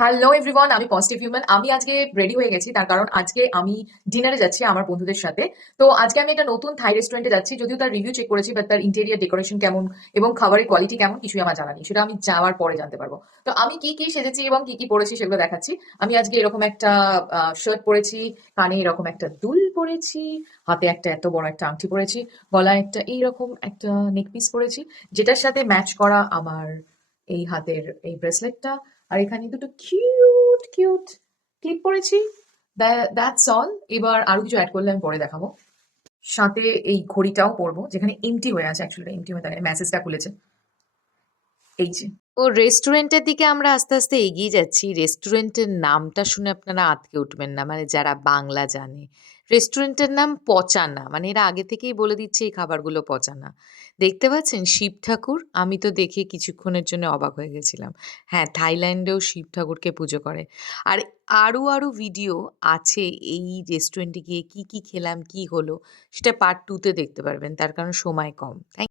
Hello everyone, আমি positive human. আমি আজকে রেডি হয়ে গেছি, তার কারণ আজকে আমি ডিনারে যাচ্ছি আমার বন্ধুদের সাথে। তো আজকে আমি একটা নতুন থাই রেস্টুরেন্টে যাচ্ছি, যদিও তার রিভিউ চেক করেছি, বাট তার ইন্টেরিয়ার ডেকোরেশন কেমন এবং খাবারের কোয়ালিটি কেমন কিছুই আমার জানা নেই, সেটা আমি যাওয়ার পরে জানতে পারবো। তো আমি কি কি সেজেছি এবং কি কি পরেছি সেগুলো দেখাচ্ছি। আমি আজকে এরকম একটা শার্ট পরেছি, কানে এরকম একটা দুল পরেছি, হাতে একটা এত বড় একটা আংটি পরেছি, গলায় একটা এইরকম একটা নেক পিস পরেছি, যেটার সাথে ম্যাচ করা আমার এই হাতের এই ব্রেসলেটটা। আর এখানে দুটো কিউট কিউট ক্লিপ পরেছি। That's all. এবার আরো কিছু অ্যাড করলে আমি পরে দেখাবো। সাথে এই ঘড়িটাও পরবো, যেখানে এমটি হয়ে আছে, অ্যাকচুয়ালি এমটি হয়ে থাকে, মেসেজটা খুলেছে। এই যে। ও রেস্টুরেন্টের দিকে আমরা আস্তে আস্তে এগিয়ে যাচ্ছি। রেস্টুরেন্টের নামটা শুনে আপনারা আঁতকে উঠবেন না, মানে যারা বাংলা জানে। রেস্টুরেন্টের নাম পচানা, মানে এরা আগে থেকেই বলে দিচ্ছে এই খাবারগুলো পচানা। দেখতে পাচ্ছেন শিব ঠাকুর? আমি তো দেখে কিছুক্ষণের জন্য অবাক হয়ে গেছিলাম। হ্যাঁ, থাইল্যান্ডেও শিব ঠাকুরকে পুজো করে। আর আরও আরও ভিডিও আছে এই রেস্টুরেন্টে গিয়ে কি কি খেলাম, কি হলো, সেটা পার্ট 2 তে দেখতে পারবেন, তার কারণ সময় কম।